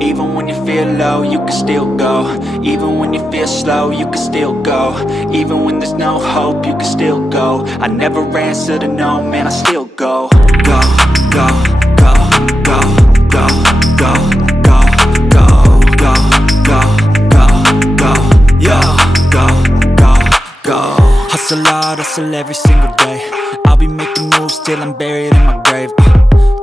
Even when you feel low, you can still go. Even when you feel slow, you can still go. Even when there's no hope, you can still go. I never answer to no, man, I still go. Go, go, go, go, go, go, go, go, go, go, go, go, yo, go, go, go. Hustle hard, hustle every single day. I'll be making moves till I'm buried in my grave.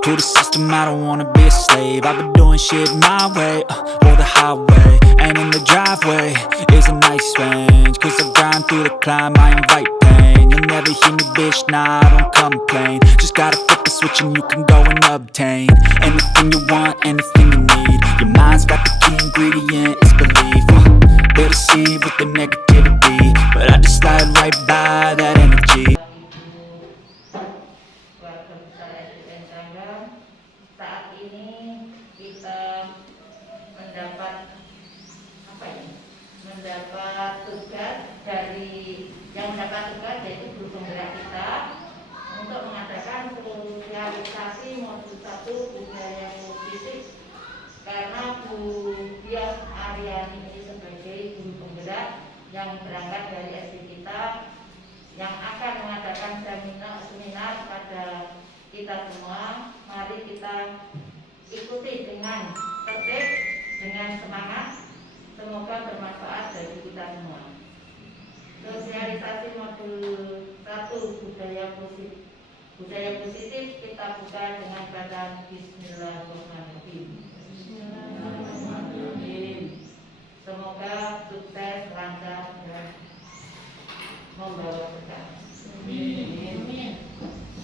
To the system, I don't wanna be a slave. I've been doing shit my way, or the highway. And in the driveway is a nice range. Cause I grind through the climb, I invite pain. You'll never hear me, bitch, nah, I don't complain. Just gotta flip the switch and you can go and obtain anything you want, anything you need. Your mind's got the key ingredient, it's belief. They deceive with the negativity, but I just slide right by that energy. Saat ini kita mendapat mendapat tugas dari yaitu guru penggerak kita untuk mengadakan sosialisasi modul 1 budaya positif, karena Bu Dias Aryani ini sebagai guru penggerak yang berangkat dari SD kita yang akan mengadakan seminar pada kita semua. Mari kita ikuti dengan tertib, dengan semangat. Semoga bermanfaat bagi kita semua. Sosialisasi modul 1 budaya positif kita buka dengan bacaan Bismillahirrahmanirrahim. Semoga sukses, lancar, dan membawa berkah. Amin.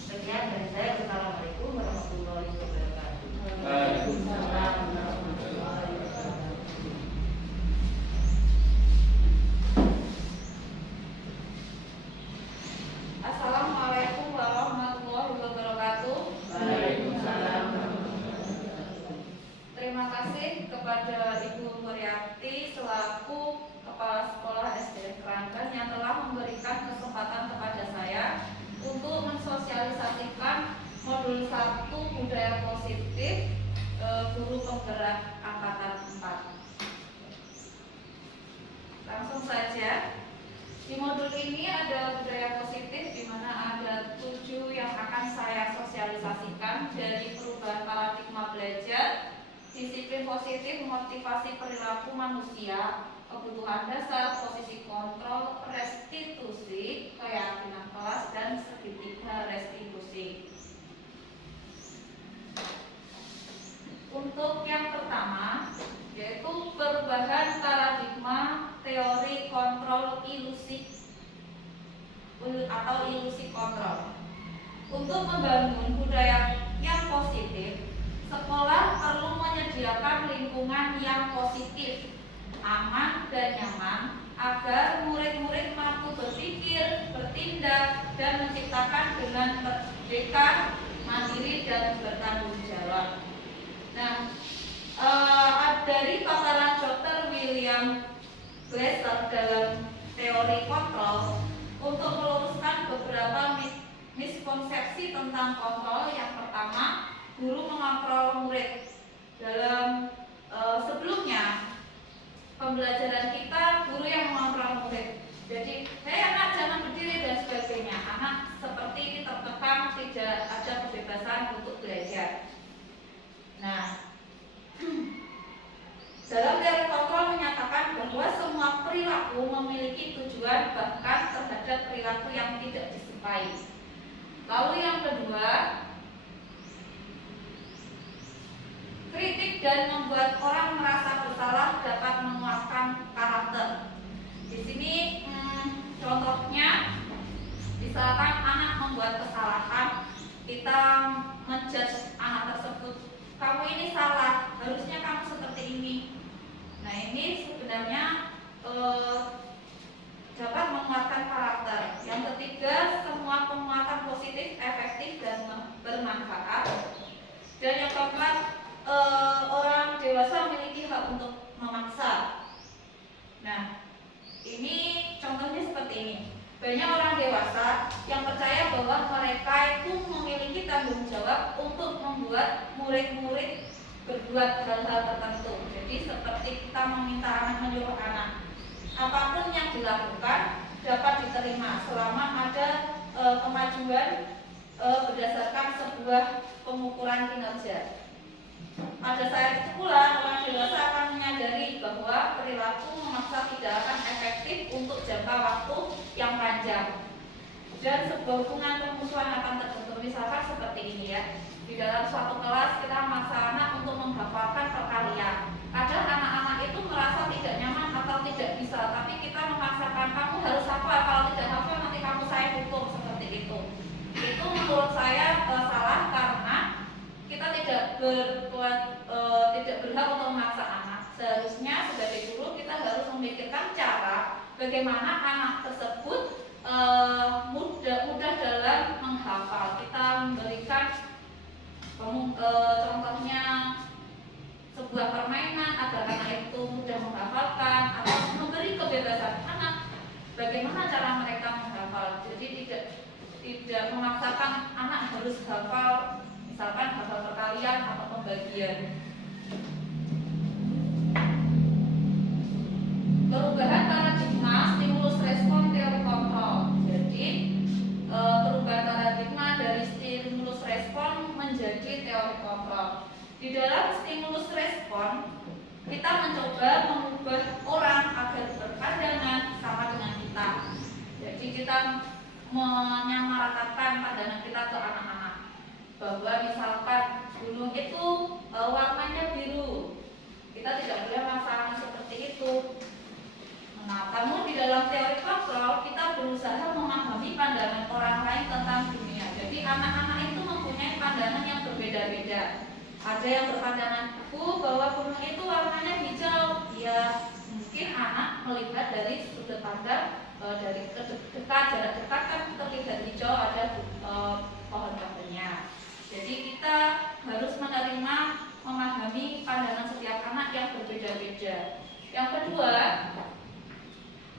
Sekian dari saya. Assalamualaikum warahmatullahi wabarakatuh. Waalaikumsalam warahmatullahi wabarakatuh. Assalamualaikum warahmatullahi wabarakatuh. Waalaikumsalam warahmatullahi wabarakatuh. Terima kasih kepada Ibu Muriati selaku Kepala Sekolah SDN Keranggan yang telah memberikan kesempatan kepada saya untuk mensosialisasikan modul 1 budaya positif guru penggerak angkatan 4. Langsung saja, di modul ini ada budaya positif di mana ada 7 yang akan saya sosialisasikan, dari perubahan paradigma belajar, disiplin positif, motivasi perilaku manusia, kebutuhan dasar, posisi kontrol, restitusi, keyakinan kelas, dan segitiga restitusi. Untuk yang pertama, yaitu perubahan paradigma teori kontrol ilusi atau ilusi kontrol. Untuk membangun budaya yang positif, sekolah perlu menyediakan lingkungan yang positif, aman dan nyaman, agar murid-murid mampu berpikir, bertindak, dan menciptakan dengan merdeka, mandiri, dan bertanggung jawab. Nah, dari paparan Dr. William Glasser dalam teori kontrol, untuk meluruskan beberapa miskonsepsi tentang kontrol. Yang pertama, guru mengontrol murid. Dalam sebelumnya pembelajaran kita, guru yang mengontrol murid. Jadi, anak jangan berdiri dan sebagainya. Anak seperti ini tertekan, tidak ada kebebasan untuk belajar. Nah, dalam teori kontrol menyatakan bahwa semua perilaku memiliki tujuan, bahkan terhadap perilaku yang tidak disukai. Lalu yang kedua, kritik dan membuat orang merasa bersalah dapat menguatkan karakter. Di sini contohnya, misalkan anak membuat kesalahan, kita menjudge anak tersebut, kamu ini salah, harusnya kamu seperti ini. Nah, ini sebenarnya dapat menguatkan karakter. Yang ketiga, semua penguatan positif, efektif, dan bermanfaat. Dan yang keempat, orang dewasa memiliki hak untuk memaksa. Nah, ini contohnya seperti ini. Banyak orang dewasa yang percaya bahwa mereka itu memiliki tanggung jawab untuk membuat murid-murid berbuat hal-hal tertentu. Jadi seperti kita meminta anak, menyuruh anak, apapun yang dilakukan dapat diterima selama ada kemajuan berdasarkan sebuah pengukuran kinerja. Pada saat itu pula orang dewasa akan menyadari bahwa perilaku memaksa tidak akan efektif untuk jangka waktu yang panjang, dan sebuah hubungan permusuhan akan terbentuk. Misalkan seperti ini ya, di dalam suatu kelas kita memaksa anak untuk menghafalkan perkalian. Kadang anak-anak itu merasa tidak nyaman atau tidak bisa, tapi kita memaksakan, kamu harus hafal, kalau tidak hafal nanti kamu saya hukum, seperti itu. Itu menurut saya salah, karena kita tidak berhak untuk memaksa anak. Seharusnya sebagai guru kita harus memikirkan cara bagaimana anak tersebut mudah dalam menghafal. Kita memberikan contohnya sebuah permainan agar anak itu mudah menghafalkan, atau memberi kebebasan anak bagaimana cara mereka menghafal. Jadi tidak memaksakan anak harus hafal, misalkan hafal perkalian atau pembagian. Perubahan paradigma stimulus respon teori kontrol. Jadi perubahan paradigma dari stimulus respon menjadi teori kontrol. Di dalam stimulus respon kita mencoba mengubah orang agar berpandangan sama dengan kita. Jadi kita menyamaratakan pandangan kita ke anak-anak, bahwa misalkan gunung itu warnanya biru, kita tidak boleh memaksakan seperti itu. Nah, namun di dalam teori kontrol kita berusaha memahami pandangan orang lain tentang dunia. Jadi anak-anak itu mempunyai pandangan yang berbeda-beda. Ada yang berpandangan bahwa gunung itu warnanya hijau. Ya, mungkin anak melihat dari sudut pandang dari jarak dekat kan terlihat hijau, ada pohon-pohonnya. Jadi kita harus menerima, memahami pandangan setiap anak yang berbeda-beda. Yang kedua,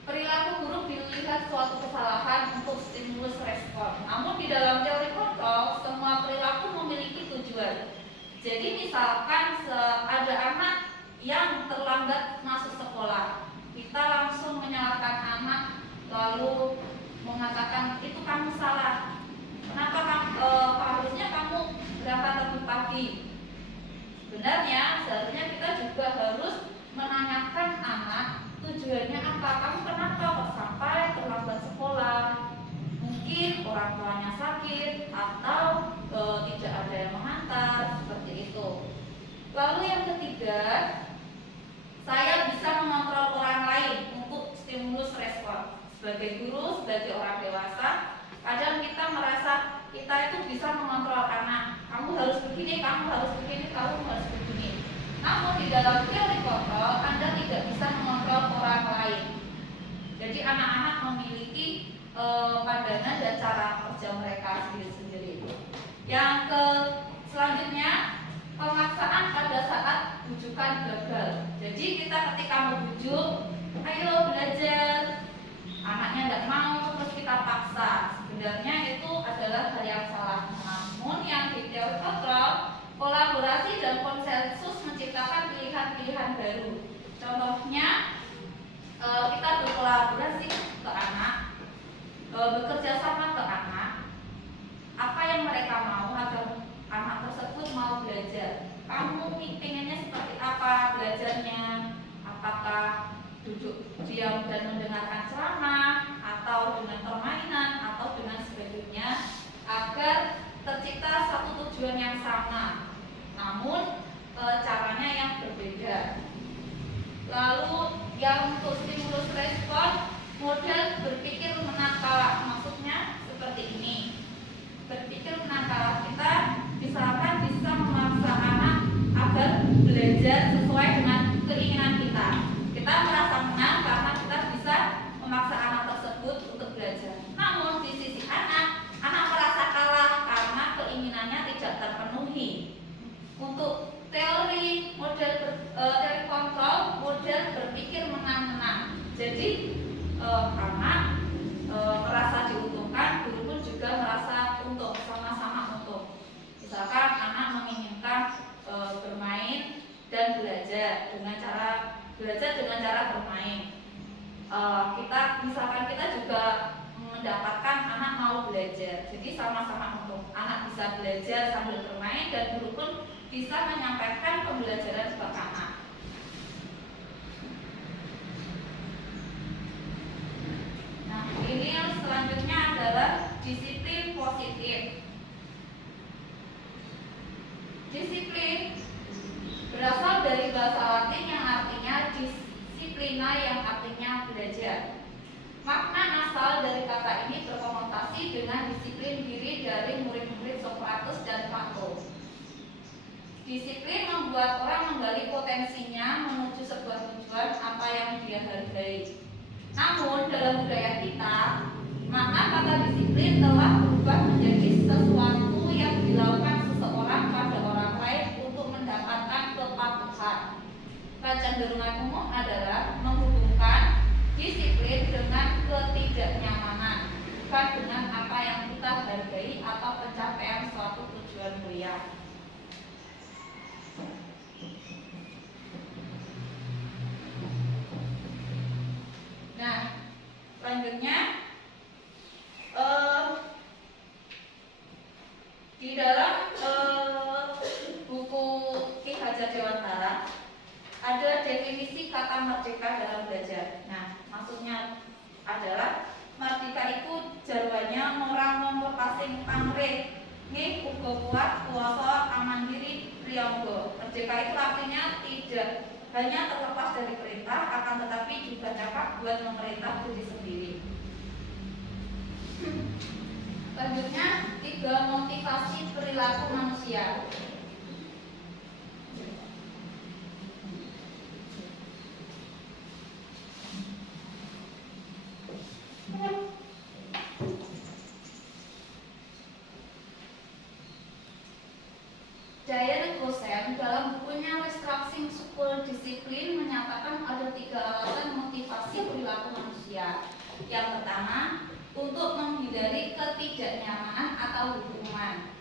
perilaku buruk dilihat suatu kesalahan untuk stimulus respon. Namun di dalam teori kontrol, semua perilaku memiliki tujuan. Jadi misalkan ada anak yang terlambat masuk sekolah, kita langsung menyalahkan anak, lalu mengatakan itu kamu salah. Kenapa harusnya kamu berangkat lebih pagi? Sebenarnya seharusnya kita juga harus menanyakan anak, tujuannya apa? Kamu kenapa kok sampai terlambat sekolah? Mungkin orang tuanya sakit atau tidak ada yang mengantar, seperti itu. Lalu yang ketiga, saya bisa mengontrol orang lain untuk stimulus respon. Sebagai guru, sebagai orang dewasa, kadang kita merasa kita itu bisa mengontrol anak. Kamu harus begini, kamu harus begini, kamu harus begini. Namun di dalam teori kontrol, Anda tidak bisa mengontrol orang lain. Jadi anak-anak memiliki pandangan dan cara kerja mereka sendiri-sendiri. Yang selanjutnya, pemaksaan pada saat bujukan gagal. Jadi kita ketika membujuk, ayo belajar, anaknya tidak mau, terus kita paksa. Sebenarnya itu adalah hal yang salah. Namun yang di teori kontrol, kolaborasi dan konsensus menciptakan pilihan-pilihan baru. Contohnya, kita berkolaborasi ke anak, bekerja sama ke anak, apa yang mereka mau agar anak tersebut mau belajar. Kamu pengennya seperti apa belajarnya? Apakah duduk diam dan mendengarkan ceramah, atau dengan permainan, atau dengan sebagainya, agar tercipta satu tujuan yang sama, namun caranya yang berbeda. Lalu yang untuk stimulus respon, model berpikir menang kalah. Maksudnya seperti ini. Berpikir menang kalah, kita misalkan bisa memaksa anak agar belajar sesuai dengan keinginan kita. Kita merasa menang karena kita bisa memaksa anak tersebut untuk belajar. Namun di sisi anak merasa kalah karena keinginannya tidak terpenuhi. Untuk teori teori kontrol, model berpikir menang-menang. Jadi anak merasa diuntungkan, guru pun juga merasa untung, sama-sama untung. Misalkan anak menginginkan bermain dan belajar, belajar dengan cara bermain. Misalkan kita juga mendapatkan anak mau belajar, jadi sama-sama untuk anak bisa belajar sambil bermain dan guru pun bisa menyampaikan pembelajaran ke anak. Nah, ini yang selanjutnya adalah disiplin positif. Disiplin berasal dari bahasa Latin yang artinya disiplina, yang artinya belajar. Makna asal dari kata ini berkonotasi dengan disiplin diri dari murid-murid Socrates dan Plato. Disiplin membuat orang menggali potensinya menuju sebuah tujuan apa yang dia hargai. Namun dalam budaya kita, makna kata disiplin telah berubah menjadi sesuatu yang dilakukan seseorang pada orang lain untuk mendapatkan kepatuhan. Kecenderungan umum adalah menghubungkan disiplin dengan ketidaknyamanan, bukan dengan apa yang kita hargai atau pencapaian suatu tujuan mulia. Nah, selanjutnya di dalam buku Ki Hajar Dewantara ada definisi kata merdeka dalam belajar. Nah, maksudnya adalah merdeka itu jarwanya orang nomor pasing pamrih nih uga kuat kuasa amandiri priyangga. Merdeka itu artinya tidak hanya terlepas dari perintah, akan tetapi juga dapat buat memerintah diri sendiri. Selanjutnya, 3 motivasi perilaku manusia. Diane Gosen dalam bukunya Restructuring School Discipline menyatakan ada 3 alasan motivasi perilaku manusia. Yang pertama, untuk menghindari ketidaknyamanan atau hukuman.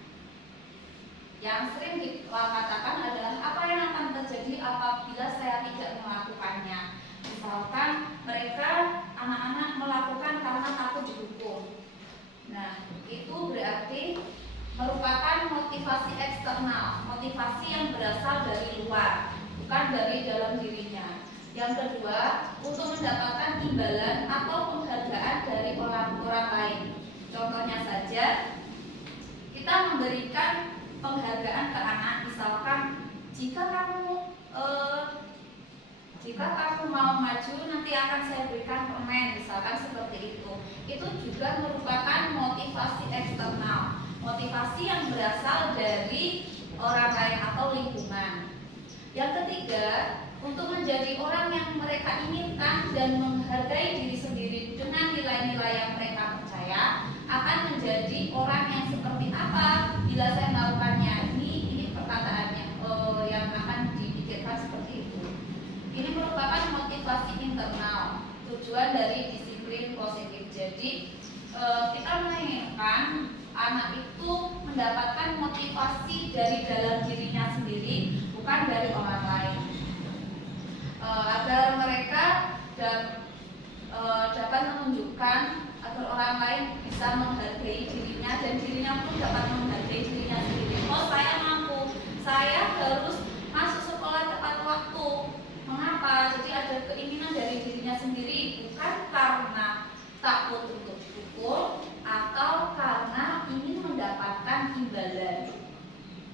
Yang sering dikatakan adalah apa yang akan terjadi apabila saya tidak melakukannya. Misalkan mereka anak-anak melakukan karena takut dihukum. Nah, itu berarti merupakan motivasi eksternal, motivasi yang berasal dari luar, bukan dari dalam dirinya. Yang kedua, untuk mendapatkan imbalan atau penghargaan dari orang lain. Contohnya saja, kita memberikan penghargaan ke anak, misalkan jika kamu mau maju nanti akan saya berikan permen, misalkan seperti itu. Itu juga merupakan motivasi eksternal, motivasi yang berasal dari orang lain atau lingkungan. Yang ketiga, untuk menjadi orang yang mereka inginkan dan menghargai diri sendiri dengan nilai-nilai yang mereka percaya, akan menjadi orang yang seperti apa bila saya melakukannya. Ini perkataannya yang akan dipikirkan seperti itu. Ini merupakan motivasi internal, tujuan dari disiplin positif. Jadi kita menginginkan anak itu mendapatkan motivasi dari dalam dirinya sendiri, bukan dari orang lain, agar mereka dapat menunjukkan agar orang lain bisa menghargai dirinya dan dirinya pun dapat menghargai dirinya sendiri. Oh, saya mampu, saya harus masuk sekolah tepat waktu. Mengapa? Jadi ada keinginan dari dirinya sendiri, bukan karena takut untuk dipukul atau karena ingin mendapatkan imbalan.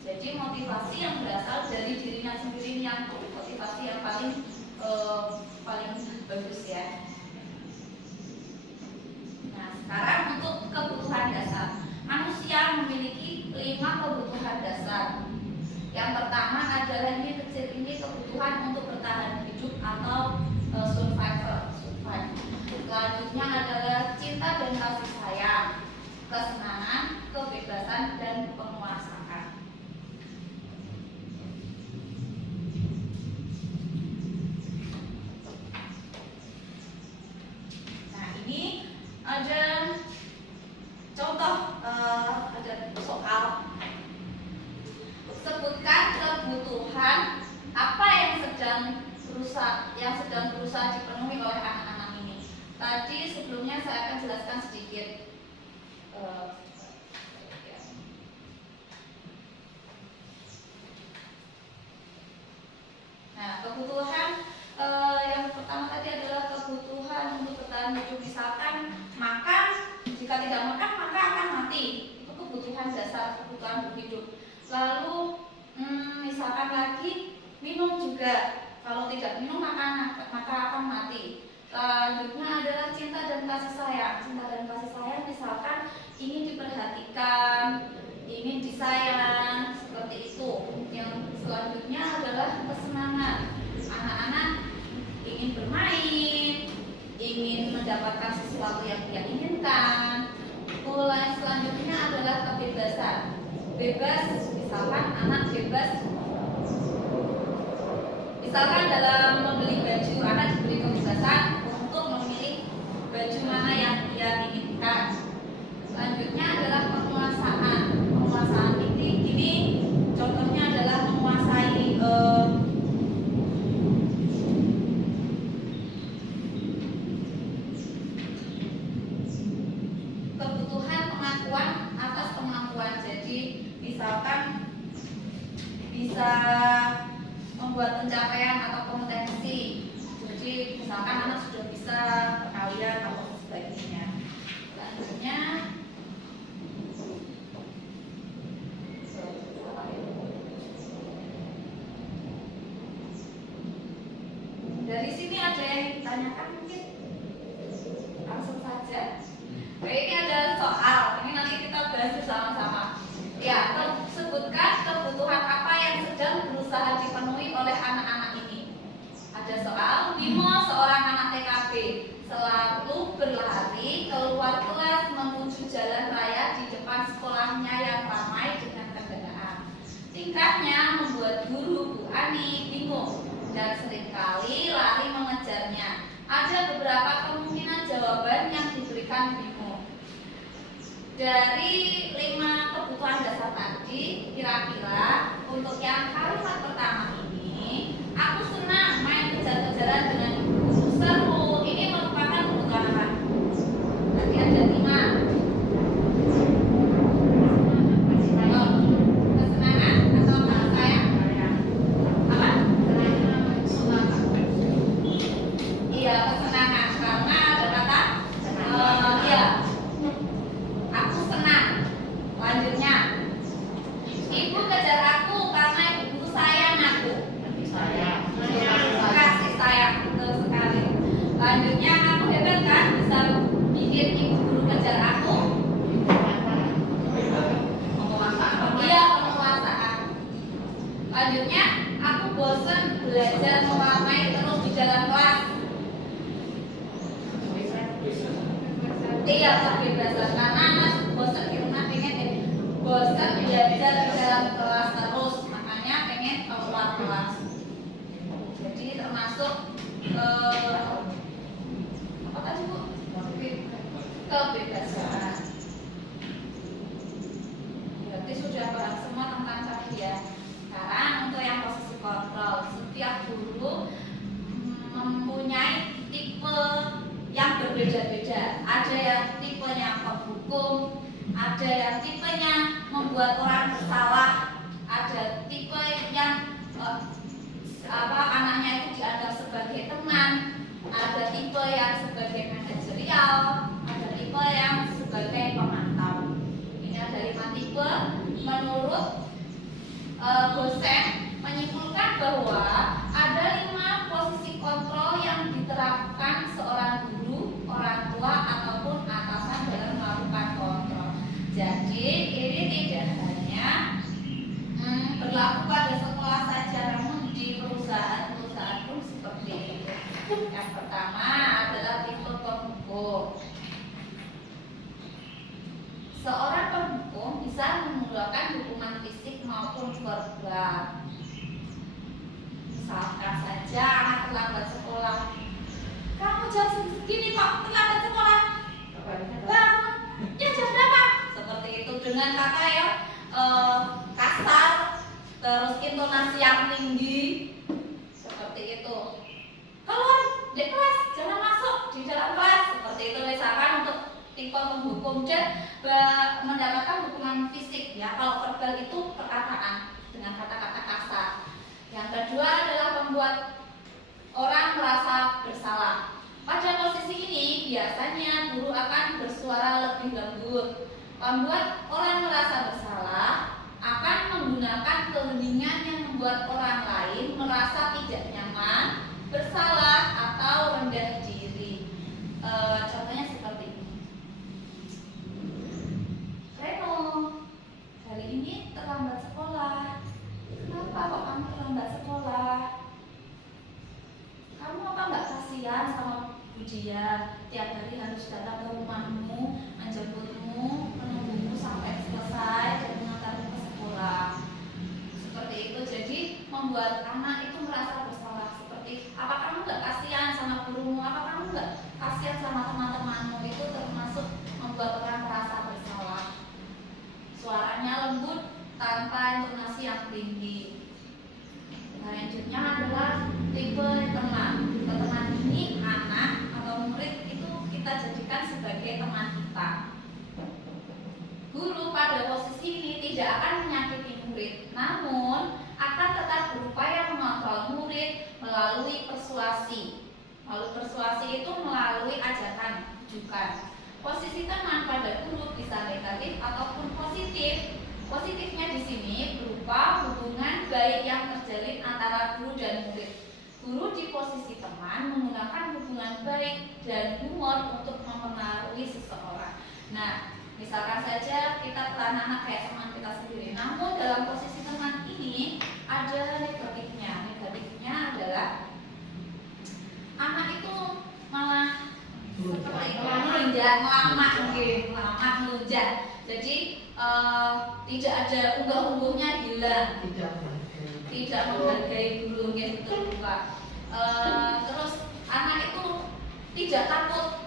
Jadi motivasi yang berasal dari dirinya sendiri yang motivasi yang paling bagus ya. Nah, sekarang untuk kebutuhan dasar. Manusia memiliki 5 kebutuhan dasar. Yang pertama adalah ini kebutuhan untuk bertahan hidup atau survival. Selanjutnya adalah cinta dan kasih sayang, kesenangan, kebebasan, dan penguasaan. Nah, ini ada contoh, ada soal. Sebutkan kebutuhan apa yang sedang sedang berusaha dipenuhi oleh anak-anak ini. Tadi sebelumnya saya akan jelaskan sedikit. Nah, kebutuhan yang pertama tadi adalah kebutuhan untuk bertahan hidup. Misalkan makan, jika tidak makan maka akan mati. Itu kebutuhan dasar, kebutuhan hidup. Lalu misalkan lagi minum juga. Kalau tidak minum maka akan mati. Selanjutnya adalah cinta dan kasih sayang. Cinta dan kasih sayang misalkan ingin diperhatikan, ingin disayang, seperti itu. Yang selanjutnya adalah kesenangan. Anak-anak ingin bermain, ingin mendapatkan sesuatu yang dia inginkan. Mulai selanjutnya adalah kebebasan. Bebas, misalkan anak bebas. Misalkan dalam membeli baju, anak diberi kebebasan untuk memilih baju mana yang dia inginkan. Selanjutnya adalah penguasaan. Penguasaan ini contohnya adalah menguasai kebutuhan pengakuan atas pengakuan. Jadi misalkan bisa membuat pencapaian atau kompetensi. Jadi misalkan anak sudah bisa perkalian atau sebagainya. Selanjutnya dari sini ada yang ditanyakan mungkin langsung saja. Ini ada soal. Ini nanti kita bahas bersama-sama. Ya, sebutkan kebutuhan apa yang sedang berusaha dipenuhi oleh anak-anak ini. Ada soal. Bimo, seorang anak TKB, selalu berlari keluar kelas menuju jalan raya di depan sekolahnya yang ramai dengan kendaraan. Tingkahnya membuat guru Bu Ani bingung dan seringkali lari mengejarnya. Ada beberapa kemungkinan jawaban yang diberikan Bimo. Dari 5 kebutuhan dasar tadi, kira-kira untuk yang kalimat pertama ini, aku senang main kejar-kejaran dengan ibu. Seru, ini merupakan kebutuhan apa? Tadi ada 5. Kesenangan atau kasih sayang? Apa? Iya, kesenangan karena ada kata iya. Aku senang. Selanjutnya, ibu kejar aku karena ibu sayang aku. Kasih sayang, betul sekali. Lanjutnya, aku hebat kan bisa bikin ibu guru kejar aku. Iya, penguasaan. Lanjutnya, aku bosan belajar mewarnai terus di dalam kelas. Iya, kebebasan karena anak bosan di rumah pengen bosan belajar di dalam kelas terus, makanya pengen keluar kelas. Jadi termasuk apa tadi Bu? Kebebasan. Berarti sudah paham semua tentang tadi ya. Sekarang untuk yang posisi kontrol, setiap guru mempunyai tipe yang berbeda-beda. Ada yang tipenya penghukum, ada yang tipenya membuat orang bersalah, ada tipe yang anaknya itu dianggap sebagai teman, ada tipe yang sebagai manajerial, ada tipe yang sebagai pemantau. Ini ada 5 tipe. Menurut dosen menyimpulkan bahwa ada 5 posisi kontrol yang diterapkan seorang guru, orang tua ataupun atasan dalam melakukan kontrol. Jadi ini tidak hanya berlaku pada sekolah saja, namun di perusahaan-perusahaan pun seperti itu. Yang pertama adalah tipe penghukum. Seorang penghukum bisa menggunakan hukuman fisik maupun verbal. Misalkan saja anak terlambat sekolah. Kamu jam segini kok terlambat sekolah? Bangun, ya jam berapa? Seperti itu dengan kata yang kasar, terus intonasi yang tinggi, seperti itu. di kelas, jangan masuk di dalam kelas, seperti itu misalkan untuk tipe menghukum dan mendapatkan hukuman fisik ya. Kalau verbal itu perkataan dengan kata-kata kasar. Yang kedua adalah membuat orang merasa bersalah. Pada posisi ini biasanya guru akan bersuara lebih lembut. Membuat orang merasa bersalah akan menggunakan keheningan yang membuat orang lain merasa tidak nyaman, bersalah atau rendah diri. Contohnya seperti ini. Reno, hari ini terlambat sekolah. Kenapa kok kamu terlambat sekolah? Kamu apa nggak kasihan sama Bu Dia? Tiap hari harus datang ke rumahmu, menjemputmu, menunggumu sampai selesai dan mengantarmu ke sekolah. Seperti itu, jadi membuat anak itu merasa bersalah. Seperti, apa kamu nggak kasihan sama gurumu? Apa kamu nggak kasihan sama teman-temanmu? Itu termasuk membuat orang merasa bersalah. Suaranya lembut tanpa intonasi yang tinggi. Selanjutnya adalah tipe teman. Teman ini anak atau murid itu kita jadikan sebagai teman kita. Guru pada posisi ini tidak akan menyakiti murid, namun akan tetap berupaya mengontrol murid melalui persuasi. Lalu persuasi itu melalui ajakan, rujukan. Posisi teman pada guru bisa negatif ataupun positif. Positifnya di sini berupa hubungan baik yang terjalin antara guru dan murid. Guru di posisi teman menggunakan hubungan baik dan humor untuk mempengaruhi seseorang. Nah, misalkan saja kita telah anak kayak teman kita sendiri, namun dalam posisi teman ini ada negatifnya. Negatifnya adalah anak itu malah seperti melunjak, melunjak. Jadi tidak ada unggah-ungguhnya, hilang, tidak menghargai guru, gitu Pak. Terus anak itu tidak takut,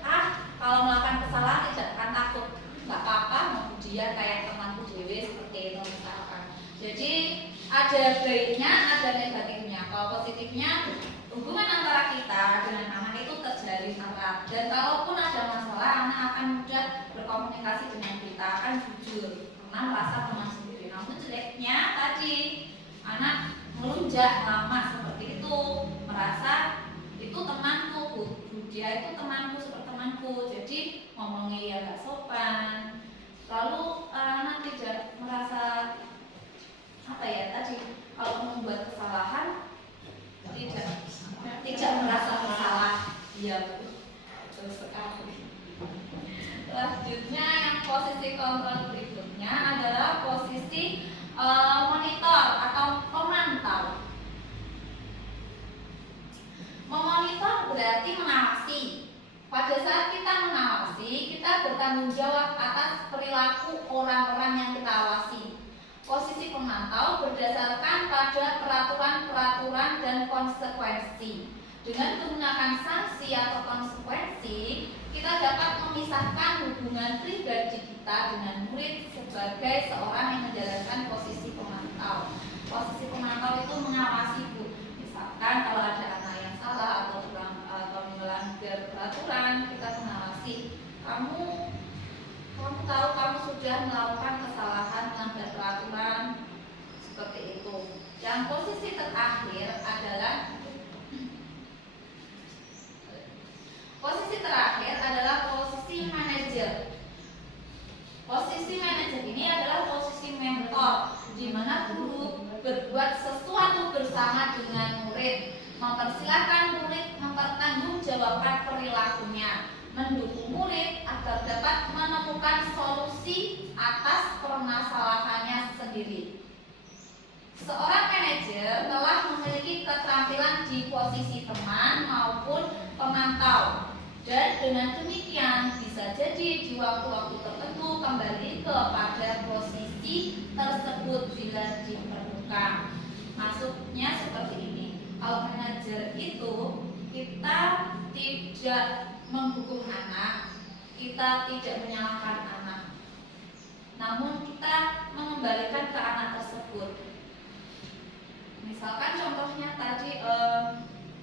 kalau melakukan kesalahan tidak akan takut, nggak apa-apa, mau dia kayak temanku dewe seperti itu misalkan. Jadi ada baiknya, ada negatifnya. Kalau positifnya, hubungan antara kita dengan anak itu terjalin erat, dan kalaupun ada masalah, anak akan mudah berkomunikasi dengan kita, akan jujur karena merasa teman sendiri. Namun jeleknya tadi, anak melunjak lama seperti itu, merasa itu temanku, dia itu temanku seperti temanku, jadi ngomongnya ya gak sopan. Lalu anak tidak merasa apa ya tadi, kalau membuat kesalahan tidak merasa bersalah. Iya, betul sekali. Selanjutnya yang posisi kontrol berikutnya adalah posisi monitor atau pemantau. Memonitor berarti mengawasi. Pada saat kita mengawasi, kita bertanggung jawab atas perilaku orang-orang yang kita awasi. Posisi pemantau berdasarkan pada peraturan-peraturan dan konsekuensi. Dengan menggunakan sanksi atau konsekuensi, kita dapat memisahkan hubungan pribadi kita dengan murid sebagai seorang yang menjalankan posisi pemantau. Posisi pemantau itu mengawasi, Bu. Misalkan kalau ada anak yang salah atau melanggar peraturan, kita mengawasi. Kamu tahu kamu sudah melakukan kesalahan, melanggar peraturan, seperti itu. Yang posisi terakhir adalah posisi manajer. Posisi manajer ini adalah posisi mentor, di mana guru berbuat sesuatu bersama dengan murid, mempersilahkan murid mempertanggungjawabkan perilakunya, mendukung murid agar dapat menemukan solusi atas permasalahannya sendiri. Seorang manajer telah memiliki keterampilan di posisi teman maupun pemantau, dan dengan demikian bisa jadi di waktu-waktu tertentu kembali kepada posisi tersebut bila diperlukan. Maksudnya seperti ini. Kalau manajer itu kita tidak menghukum anak, kita tidak menyalahkan anak, namun kita mengembalikan ke anak tersebut. Misalkan contohnya tadi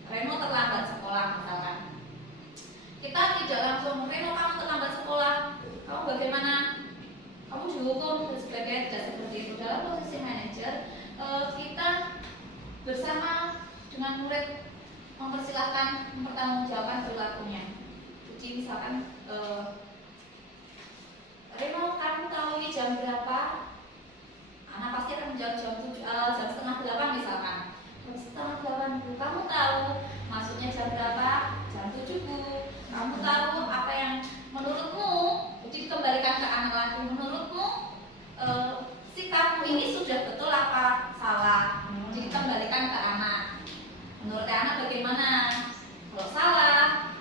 Reno terlambat sekolah misalkan. mempersilahkan mempertanggungjawabkan perilakunya. Jadi misalkan Reno, kamu tahu ini jam berapa? Anak pasti akan menjawab jam setengah 8 misalkan. Jam setengah 8 Bu, kamu tahu maksudnya jam berapa? Jam 7 Bu. Kamu tahu apa yang menurutmu? Jadi dikembalikan ke anak lagi. Menurutmu sikapmu ini sudah betul apa salah? Jadi kembalikan ke anak. Menurut anak bagaimana? Kalau salah,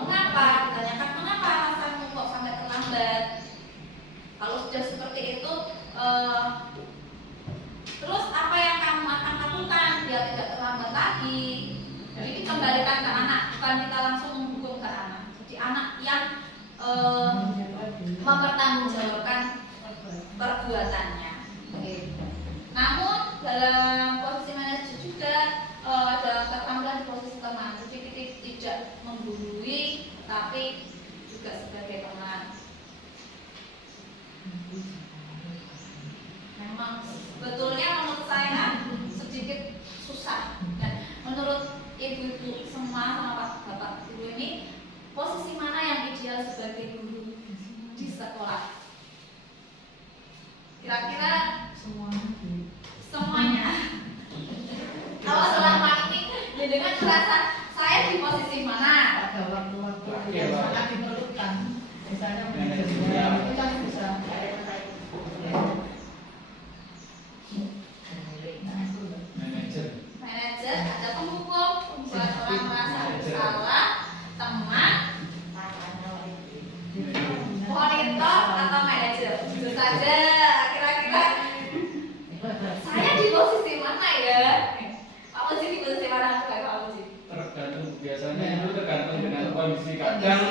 mengapa? Ditanyakan mengapa alasanmu kok sampai terlambat? Kalau sudah seperti itu, terus apa yang kamu akan lakukan biar tidak terlambat lagi? Jadi dikembalikan ke anak, bukan kita langsung menghukum ke anak. Jadi anak yang mempertanggungjawabkan perbuatannya. Namun dalam posisi manajer juga ada keterampilan di posisi teman. Jadi kita tidak menggurui, tapi juga sebagai teman. Memang sebetulnya menurut saya sedikit susah. Dan menurut ibu-ibu semua sama bapak guru ini, posisi mana yang ideal sebagai guru di sekolah? Kira-kira semuanya. Kalau selama ini dengan merasa saya di posisi mana? Ada waktu-waktu yang sangat diperlukan. Misalnya manajernya itu kan bisa Manajer ada penghukum, membuat orang merasa bersalah, teman, monitor atau manajer. Itu saja. Kira-kira saya di posisi mana ya? Pak Muji di posisi mana? Pak Muji? Tergantung, biasanya itu tergantung dengan kondisi. Kadang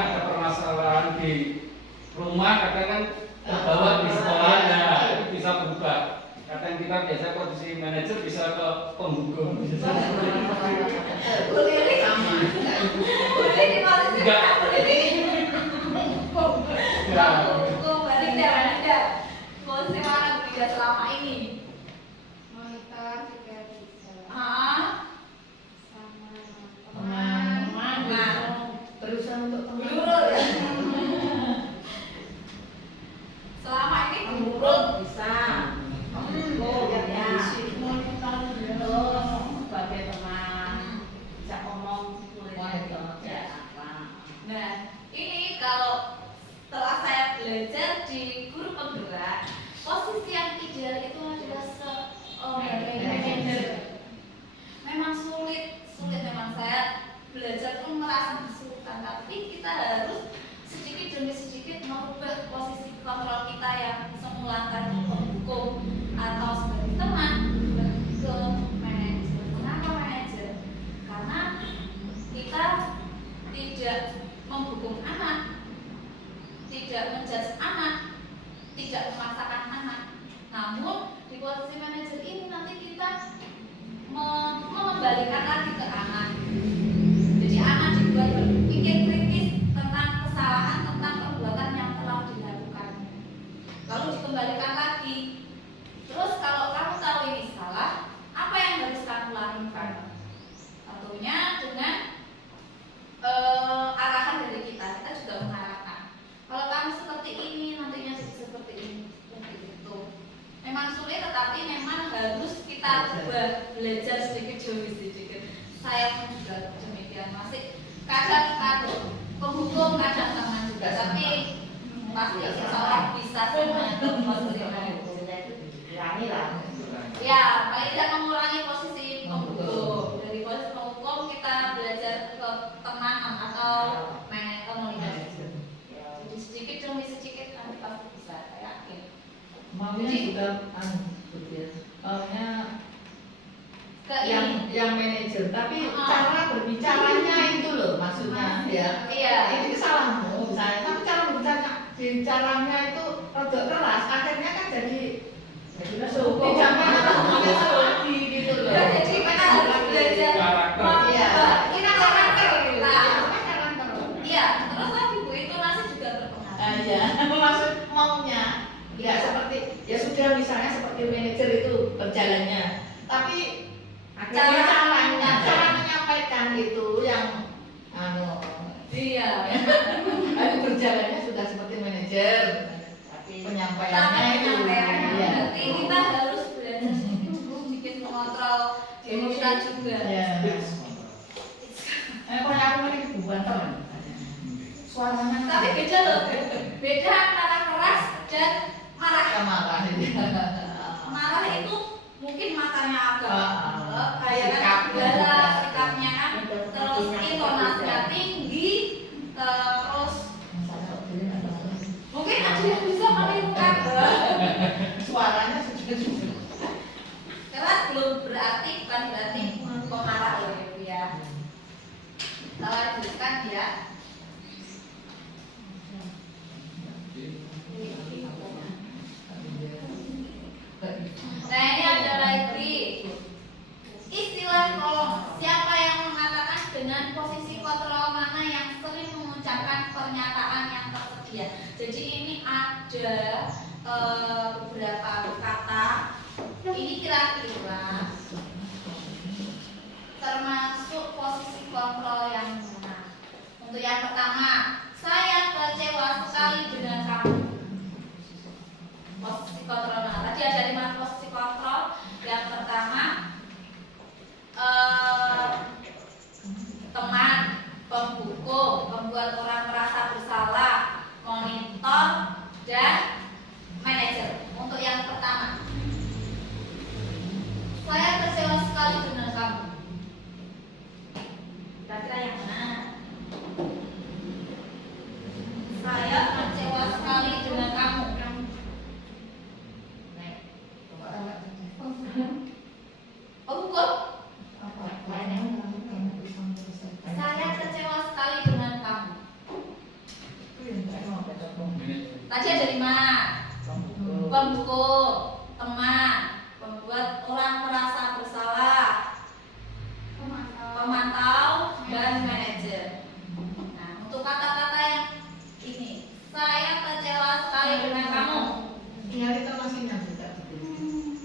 ada permasalahan di rumah, kadang kan terbawa di sekolah, itu bisa berubah. Kadang kita biasa posisi manajer bisa ke penghukum. Boleh di posisi mana? Penghukum balik tidak. Posisi mana tidak selama ini? Monitor juga bisa. Sama teman berusaha untuk Guru ya. Selama ini guru bisa sebagai teman bisa ngomong apa. Nah, ini kalau setelah saya belajar di guru penggerak, posisi yang ideal itu adalah sebagai manajer. Memang sulit memang saya belajar pun merasa kesulitan, tapi kita harus sedikit demi sedikit merubah posisi kontrol kita yang semula tadi penghukum atau sebagai teman ke manajer. Kenapa manajer? Karena kita tidak menghukum anak, tidak menjudge anak, tidak memaksakan anak. Namun di posisi manajer ini nanti kita mengembalikan lagi ke anak. Jadi anak dibuat berpikir kritis tentang kesalahan, tentang perbuatan yang telah dilakukan. Lalu dikembalikan lagi. Terus kalau kamu tahu ini salah, apa yang harus kamu lakukan? Tentunya dengan arahan dari kita juga mengarahkan. Kalau kamu seperti ini, nantinya jadi seperti ini, seperti itu. Memang sulit, tetapi memang harus kita belajar sedikit demi sedikit. Saya pun juga demikian, masih kadang penghukum, kadang teman juga, tapi pasti seseorang bisa semuanya posisi ya, paling tidak mengurangi posisi penghukum. Dari posisi penghukum kita belajar ke teman atau komunikasi. Jadi sedikit demi sedikit nanti pasti bisa, saya yakin. Maunya juga maunya Ke yang manajer, tapi cara berbicaranya itu loh maksudnya ya. Iya. Ini kesalahanmu misalnya, tapi cara bicaranya itu rada keras, akhirnya kan jadi mesum. Tidak lagi gitu loh. Ya, jadi kita harus belajar kita karakter kita. Iya, terus lagi Bu, intonasi juga berpengaruh. Iya, maksud maunya ya seperti ya sudah misalnya seperti manajer itu berjalannya, tapi akhirnya caranya itu yang Iya. tapi berjalannya sudah seperti manajer, penyampaiannya itu. Iya. Berarti kita harus belajar dulu bikin mengontrol diri kita juga. Iya. Pokoknya aku ini bukan teman. Suaranya Tapi beda loh, beda antara keras dan marah. marah. Marah itu mungkin matanya agak kayak Sikap. kan galak, sikapnya kan, terus intonasinya tinggi, terus mungkin ada yang bisa menirukan. Suaranya sudah juga. Keras belum berarti bukan berarti pemarah loh ya Bu ya. Kita lanjutkan ya. Nah ini ada lagi istilah kalau siapa yang mengatakan dengan posisi kontrol mana yang sering mengucapkan pernyataan yang tersedia. Jadi ini ada beberapa kata. Ini kira-kira termasuk posisi kontrol yang mana. Untuk yang pertama, saya kecewa sekali dengan kamu. Posisi kontrol mana? Tadi ada 5 posisi kontrol. Yang pertama teman, pembuku, membuat orang merasa bersalah, monitor, dan manajer. Untuk yang pertama, saya kecewa sekali dengan kamu. Kira-kira yang mana? Saya kecewa sekali dengan kamu. Oh bukan? Saya kecewa sekali dengan kamu. Tadi ada 5. Pembuku, teman, pembuat orang merasa bersalah, pemantau, dan manajer. Nah, untuk kata-kata yang ini, saya kecewa sekali dengan kamu. Tinggal kita masih nyambut.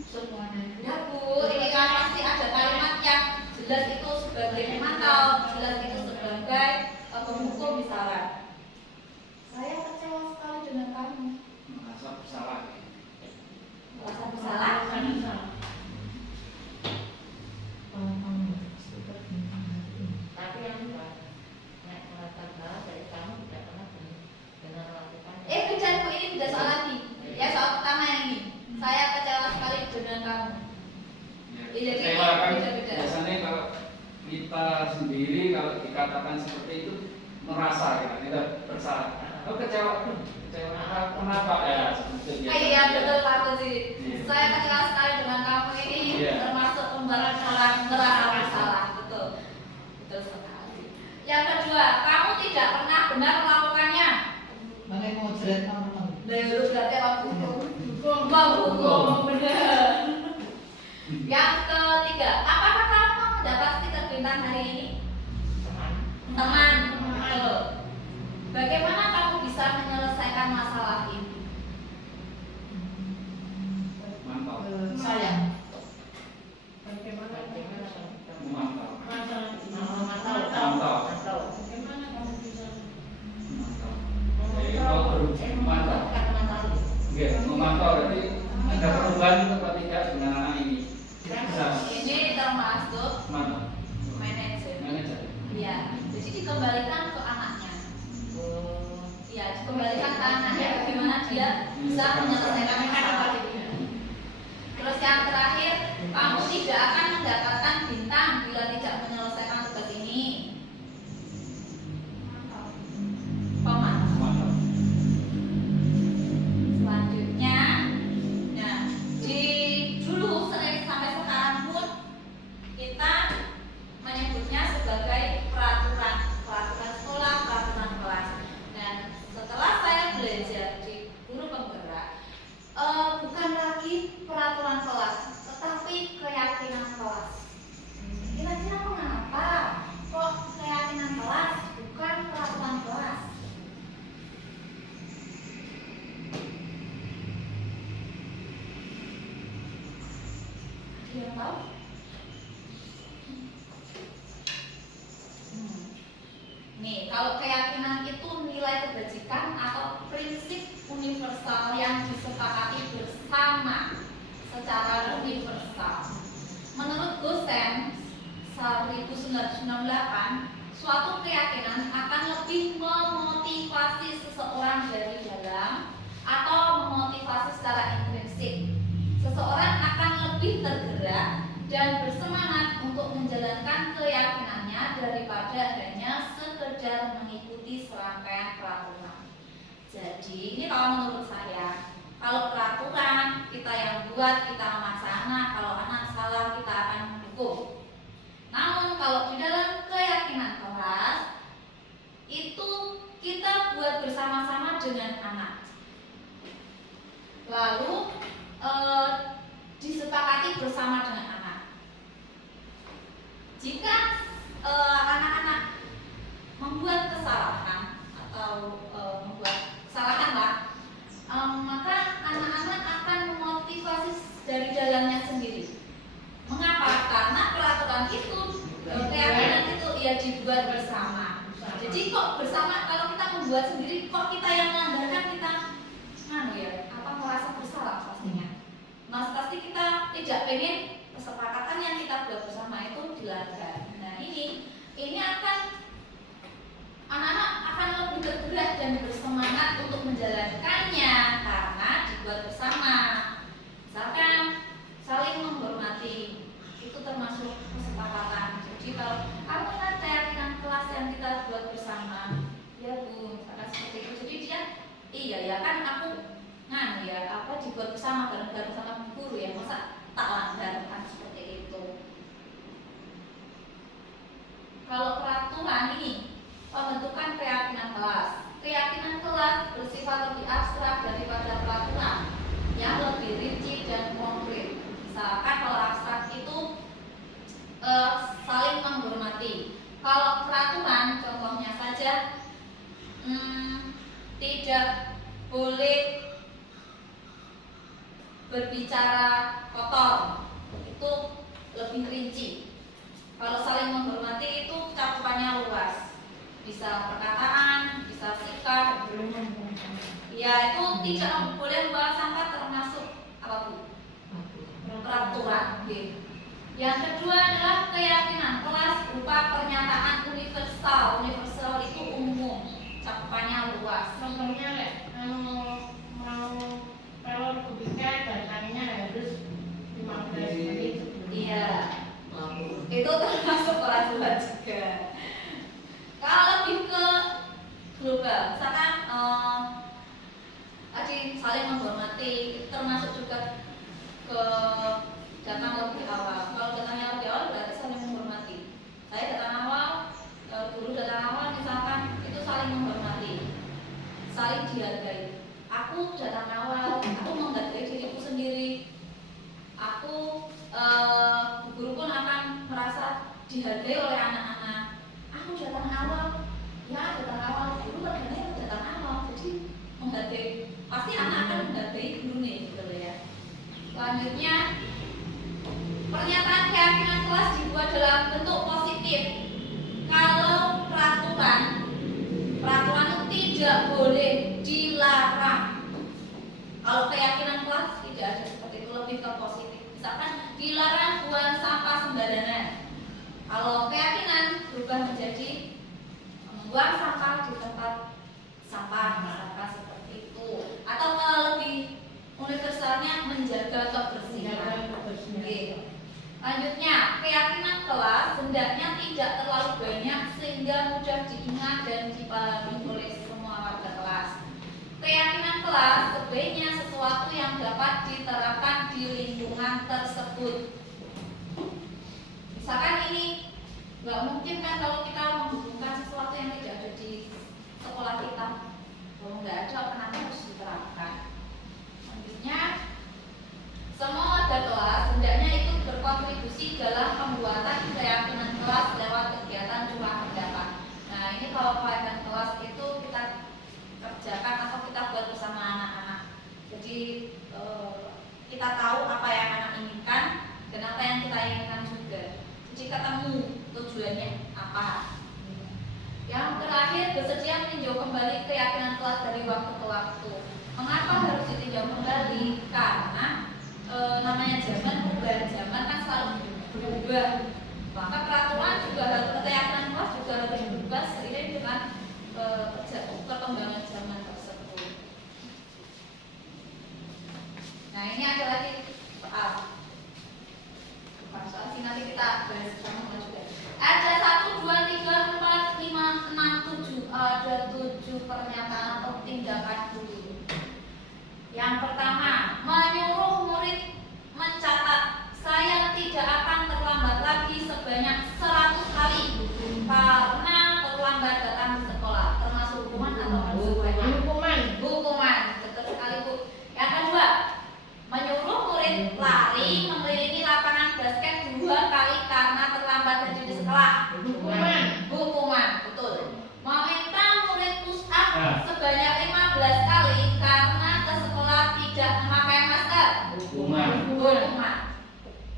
Semuanya. Ya Bu, ini kan pasti ada kalimat yang jelas itu sebagai pemantau, jelas itu sebagai pembuku misalnya. Saya kecewa sekali dengan kamu. Merasa bersalah. Merasa bersalah? Beda Bu, ini beda soal lagi. Ya soal pertama yang ini. Saya kecewa sekali dengan kamu. Iya, jadi Kecewa kan beda-beda. biasanya kalau kita sendiri kalau dikatakan seperti itu merasa kita bersalah. Oh kecewa kenapa ya seperti itu. Iya betul Pak Kuzi. Iya. Saya kecewa sekali dengan kamu ini Iya. termasuk pembuatan orang merasa bersalah. Betul, betul sekali. Yang kedua, kamu tidak pernah benar melakukannya. Makanya mau jerat orang. Dulu berarti apa hukum? Hukum benar. Yang ketiga, apakah kamu mendapat stiker bintang hari ini? Teman. Betul. Bagaimana kamu bisa menyelesaikan masalah ini? Mantap. Sayang. Mantap. Jadi kalau mantap. Oke, memantau berarti ada perubahan atau tidak dengan anak ini. Bisa. Ini termasuk Mantap. manajer. Manajer. Iya, jadi dikembalikan ke anaknya. Iya, dikembalikan ke anaknya bagaimana dia bisa menyelesaikan masalah. Terus yang terakhir, kamu tidak akan mendapatkan bintang bila tidak menyelesaikan tugas ini. Paman. Mantap. Selanjutnya, nah di dulu sering sampai sekarang pun kita menyebutnya sebagai peraturan sekolah, peraturan kelas. Dan setelah saya belajar di guru penggerak, bukan lagi peraturan kelas, tetapi keyakinan kelas. Kira-kira mengapa kok keyakinan kelas bukan peraturan kelas? Ada yang tahu? universal yang disepakati bersama secara universal. Menurut Gosen 1998, suatu keyakinan akan lebih memotivasi seseorang dari dalam atau memotivasi secara intrinsik. Seseorang akan lebih tergerak dan bersemangat untuk menjalankan keyakinannya daripada hanya sekedar mengikuti serangkaian peraturan. Jadi ini kalau menurut saya, kalau peraturan kita yang buat, kita melaksana, kalau anak salah kita akan mendukung. Namun kalau di dalam keyakinan kelas itu kita buat bersama-sama dengan anak. Lalu disepakati bersama dengan anak. Jika anak-anak membuat kesalahan atau membuat kesalahan lah, maka anak-anak akan memotivasi dari dalamnya sendiri. Mengapa? Karena peraturan itu, keyakinan itu ya dibuat bersama. Jadi kok bersama, kalau kita membuat sendiri, kok kita yang melanggar, kita merasa bersalah pastinya. Mas pasti kita tidak pengen kesepakatan yang kita buat bersama itu dilanggar. Nah ini akan anak-anak akan lebih tergerak dan bersemangat untuk menjalankannya karena dibuat bersama. Misalkan saling menghormati itu termasuk kesepakatan. Jadi kalau kamu kan keyakinan kelas yang kita buat bersama, ya Bu, misalkan seperti itu. Jadi dia iya ya kan aku dibuat bersama bareng-bareng sama guru ya, masa tak langgar kan seperti itu. Kalau peraturan ini pembentukan keyakinan kelas. Keyakinan kelas bersifat lebih abstrak daripada peraturan yang lebih rinci dan konkret. Misalkan kalau abstrak itu saling menghormati. Kalau peraturan contohnya saja tidak boleh berbicara kotor, itu lebih rinci. Kalau saling menghormati itu cakupannya luas, bisa perkataan, bisa sikap. Ya itu tidak boleh membawa sampah termasuk apa Bu? Peraturan. Yang kedua adalah keyakinan kelas berupa pernyataan universal. Universal itu umum, cakupannya luas. Contohnya mau kalau kubiknya datangnya harus 15 menit. Iya. Itu termasuk peraturan juga. Kalau lebih ke global, misalkan tadi saling menghormati, termasuk juga ke datang lebih awal. Kalau datangnya lebih awal berarti saling menghormati. Saya datang awal, guru datang awal, misalkan itu saling menghormati, saling dihargai. Aku datang awal, aku menghargai diriku sendiri. Aku guru pun akan merasa dihargai oleh anak-anak. Aku datang awal, ya datang awal, guru katanya datang awal, jadi menghargai. Pasti anak akan menghargai guru nih, gitu ya. Selanjutnya, pernyataan keyakinan kelas dibuat dalam bentuk positif. Kalau peraturan itu tidak boleh dilarang. Kalau keyakinan kelas tidak ada seperti itu, lebih ke positif. Misalkan dilarang buang sampah sembarangan. Kalau keyakinan berubah menjadi membuang sampah di tempat sampah, misalkan seperti itu. Atau kalau lebih universalnya menjaga kebersihan. Lanjutnya, keyakinan kelas hendaknya tidak terlalu banyak sehingga mudah diingat dan dipahami oleh semua warga kelas. Keyakinan kelas sebaiknya sesuatu yang dapat diterapkan di lingkungan tersebut. Misalkan ini nggak mungkin kan kalau kita menghubungkan sesuatu yang tidak ada di sekolah kita, kalau nggak ada kenapa harus diterapkan. Selanjutnya, semua warga kelas hendaknya ikut berkontribusi dalam pembuatan keyakinan kelas lewat kegiatan rumah pendapat. Nah ini kalau keyakinan kelas itu kita kerjakan atau kita buat bersama anak-anak. Jadi kita tahu apa yang anak inginkan dan apa yang kita inginkan juga. Jadi ketemu tujuannya apa. Yang terakhir, bersedia meninjau kembali keyakinan kelas dari waktu ke waktu. Mengapa harus ditinjau kembali? Karena namanya zaman, perubahan zaman kan selalu berubah. Maka peraturan juga harus, keyakinan luas juga harus berubah seiring dengan perkembangan zaman tersebut. Nah, ini ada lagi soal. Soal sih nanti kita bahas sama juga. Ada 1, 2, 3, 4, 5, 6, 7. Ada 7 pernyataan atau tindakan dulu. Yang pertama, menyuruh murid mencatat, saya tidak akan terlambat lagi sebanyak 100 kali karena terlambat datang ke sekolah. Termasuk hukuman atau konsekuensi? Hukuman, betul sekali Bu. Yang kedua, menyuruh murid lari mengelilingi lapangan basket 2 kali karena terlambat hadir di sekolah. Hukuman, betul. Meminta murid push up sebanyak 15 kali karena ke sekolah tidak memakai masker. Hukuman.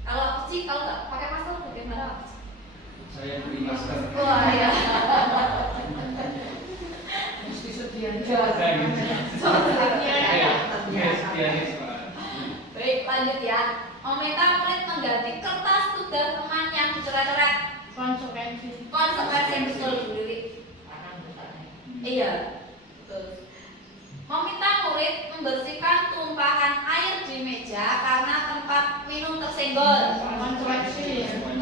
Kalau Uci, kalau nggak pakai masker bagaimana? Saya beli masker. Wah ya. Mesti sediain. Baik, lanjut ya. Meminta murid mengganti kertas tugas teman yang dicoret-coret. Konsekuensi. Konsekuensi yang betul Bu Lili. Iya, betul. Meminta murid membersihkan tumpahan air di meja karena tempat minum tersenggol.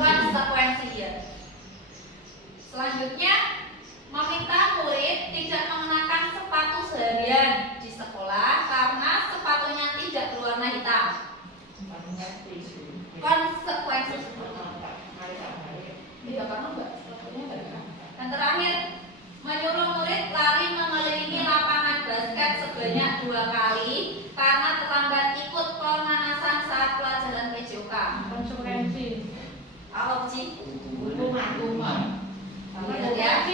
Konsekuensi ya. Selanjutnya, meminta murid tidak mengenakan sepatu seharian di sekolah karena sepatunya tidak berwarna hitam. Konsekuensi. Tidak karena enggak, sepatunya enggak. Dan terakhir, menyuruh murid lari mengelilingi lapangan basket sebanyak 2 kali karena terlambat ikut pemanasan saat pelajaran PJOK. Konsekuensi. Apa sih? Hukuman. Konsekuensi.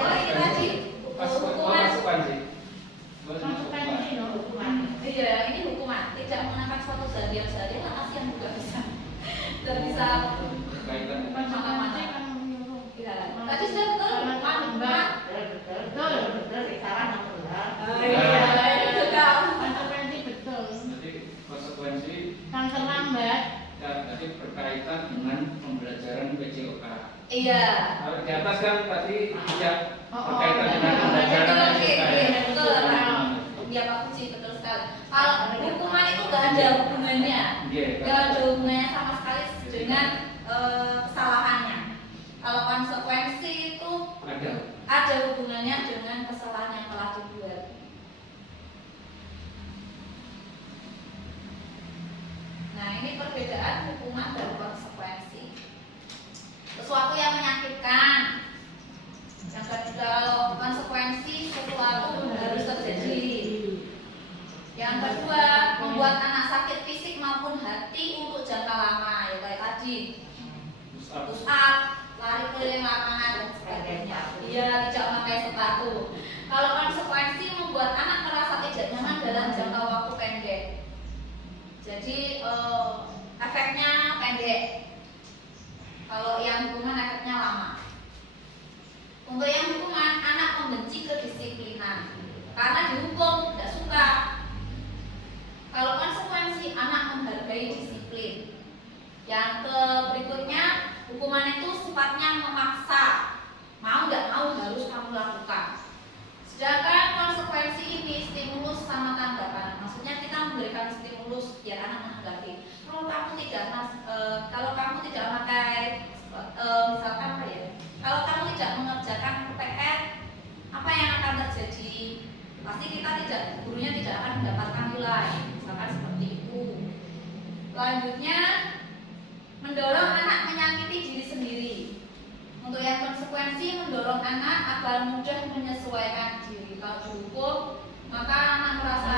Oh ini tadi hukuman. Konsekuensi hukuman. Iya, ini hukuman. Tidak mengenakan sepatu seharian lah, kasihan juga bisa. Dan bisa Konsekuensi kan menyuruh. ya. Tadi sudah betul. Betul. Salah Iya, itu kau. Konsekuensi betul. Jadi konsekuensi Yang terlambat. ya, tadi berkaitan dengan pembelajaran PJOK. Iya. Kalau di atas kan tadi tidak Oh, berkaitan oh, dengan betul. pembelajaran Oke, PJOK. betul Pak. Ya Pak Puji, betul sekali. Kalau hukuman itu nggak ada hubungannya, Iya, nggak ada hubungannya sama sekali dengan kesalahannya. Kalau konsekuensi itu ada hubungannya dengan kesalahan yang telah dibuat. Nah, ini perbedaan hukuman dan konsekuensi. Sesuatu yang menyakitkan. Yang kedua, kalau konsekuensi sesuatu harus terjadi. Yang kedua, membuat anak sakit fisik maupun hati untuk jangka lama, ya kayak tadi. Push up, lari keliling lapangan dan sebagainya. Iya, tidak memakai sepatu. Kalau konsekuensi membuat anak merasa tidak nyaman dalam jangka waktu pendek. Jadi efeknya pendek. Kalau yang hukuman efeknya lama. Untuk yang hukuman, anak membenci kedisiplinan karena dihukum tidak suka. Kalau konsekuensi, anak menghargai disiplin. Yang berikutnya, hukuman itu sifatnya memaksa. Mau nggak mau harus kamu lakukan. Sedangkan konsekuensi ini stimulus sama tanggapan. Maksudnya kita memberikan stimulus biar anak menanggapi. Kalau kamu tidak pakai misalkan apa ya? Kalau kamu tidak mengerjakan PR, apa yang akan terjadi? Pasti gurunya tidak akan mendapatkan nilai. Misalkan seperti itu. Selanjutnya, mendorong anak menyakiti diri sendiri. Untuk yang konsekuensi, mendorong anak agar mudah menyesuaikan diri. Kalau dihukum, maka anak merasa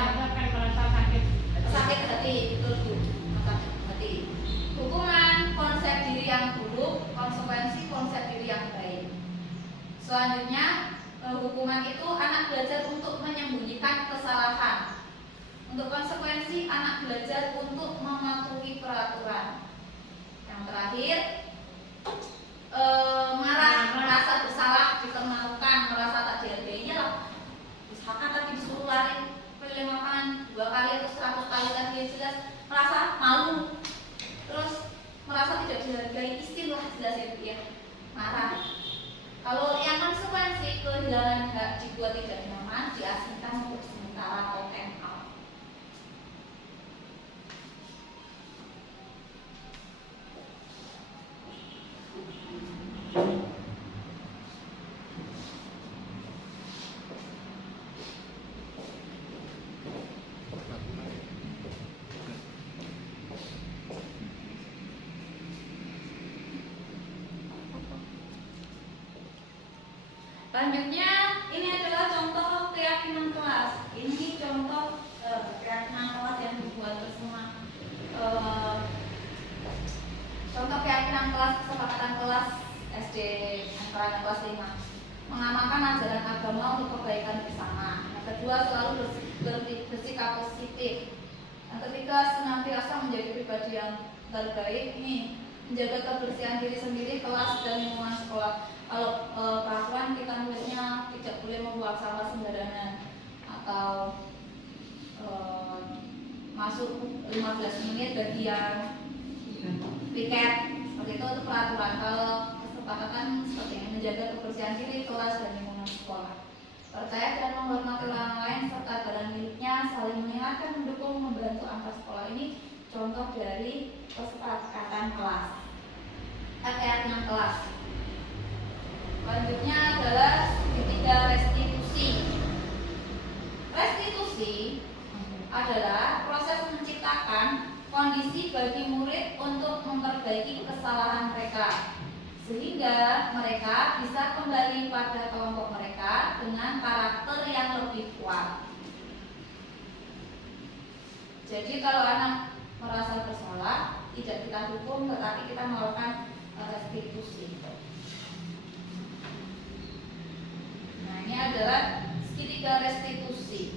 sakit hati, betul Bu, sakit hati. Hukuman konsep diri yang buruk, konsekuensi konsep diri yang baik. Selanjutnya, hukuman itu anak belajar untuk menyembunyikan kesalahan. Untuk konsekuensi, anak belajar untuk mematuhi peraturan. Yang terakhir, merasa bersalah, dipermalukan, merasa tak dihargai. Iyalah, misalkan tadi jelas itu ya, marah. Kalau yang konsekuensi kehilangan hak dibuat tidak nyaman, diasingkan untuk sementara atau time out. Selanjutnya, ini adalah contoh keyakinan kelas. Ini contoh keyakinan kelas yang dibuat bersama. Contoh keyakinan kelas, kesepakatan kelas SD antara kelas 5. Mengamalkan ajaran agama untuk kebaikan bersama. Yang kedua, selalu bersikap positif. Yang ketiga, senantiasa menjadi pribadi yang terbaik. Ini menjaga kebersihan diri sendiri, kelas dan lingkungan sekolah. Kalau peraturan kita nulisnya tidak boleh membuang sampah sembarangan atau masuk 15 menit bagian piket, seperti itu peraturan. Kalau kesepakatan seperti ini, menjaga kebersihan diri, kelas dan lingkungan sekolah. Percaya dan menghormati orang lain serta barang miliknya, saling mengingatkan, mendukung, membantu antar sekolah. Ini contoh dari kesepakatan kelas. Keyakinan kelas. Selanjutnya adalah ketiga, restitusi. Restitusi adalah proses menciptakan kondisi bagi murid untuk memperbaiki kesalahan mereka, sehingga mereka bisa kembali pada kelompok mereka dengan karakter yang lebih kuat. Jadi kalau anak merasa bersalah, tidak kita hukum, tetapi kita melakukan restitusi. Nah, ini adalah segitiga restitusi.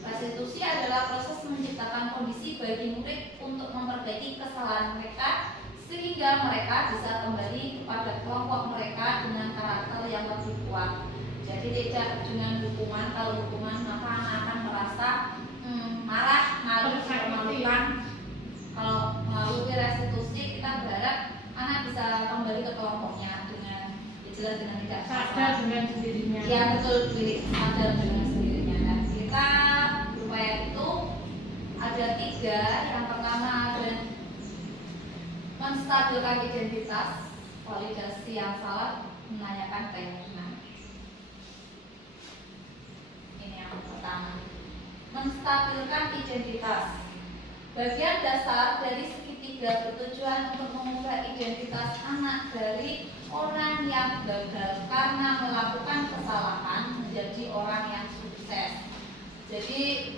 Restitusi adalah proses menciptakan kondisi bagi murid untuk memperbaiki kesalahan mereka, sehingga mereka bisa kembali kepada kelompok mereka dengan karakter yang lebih kuat. Jadi tidak dengan hukuman. Kalau hukuman maka anak akan merasa marah, malu, memalukan. Kalau melalui restitusi kita berharap anak bisa kembali ke kelompoknya dengan jelas, dengan tidak sadar dengan sendirinya. Ya betul, sadar dengan sendirinya. Dan kita berupaya itu ada 3. Yang pertama adalah menstabilkan identitas, validasi yang salah, menanyakan keyakinan. Ini yang pertama. Menstabilkan identitas. Bagian dasar dari segitiga bertujuan untuk mengubah identitas anak dari orang yang gagal karena melakukan kesalahan menjadi orang yang sukses. Jadi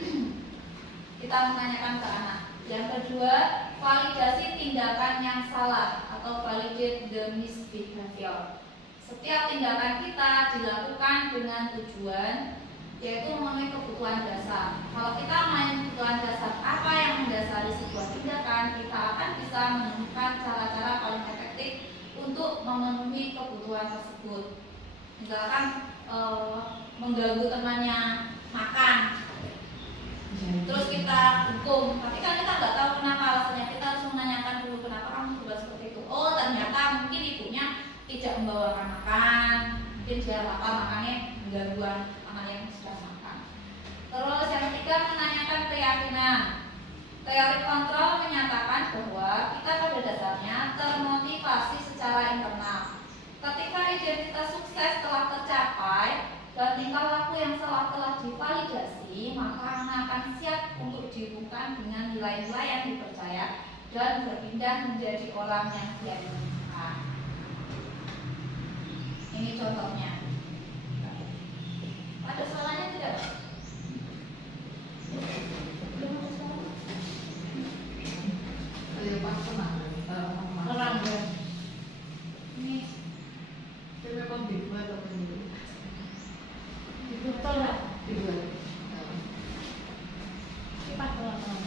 kita menanyakan ke anak. Yang kedua, validasi tindakan yang salah atau validate the misbehavior. Setiap tindakan kita dilakukan dengan tujuan, yaitu memenuhi kebutuhan dasar. Kalau kita main kebutuhan dasar, apa yang mendasari sebuah tindakan, kita akan bisa menemukan cara-cara paling efektif untuk memenuhi kebutuhan tersebut. Misalkan mengganggu temannya makan, terus kita hukum, tapi kan kita nggak tahu kenapa alasannya. Kita harus menanyakan dulu, kenapa kamu berbuat seperti itu. Oh, ternyata mungkin ibunya tidak membawakan makan, mungkin dia lapar, makanya mengganggu anak yang sedang makan. Terus yang ketiga, menanyakan keyakinan. Teori kontrol menyatakan bahwa kita pada dasarnya termotivasi secara internal. Ketika identitas sukses telah tercapai dan tingkah laku yang salah telah divalidasi, maka anak akan siap untuk dihubungkan dengan nilai-nilai yang dipercaya dan berpindah menjadi orang yang diinginkan. Ini contohnya. Ada salahnya tidak? Belum ada salah. Orang ya. Ini Itu memang dibuat atau ini? Dibuat lah. Dibuat. Cepat teman-teman.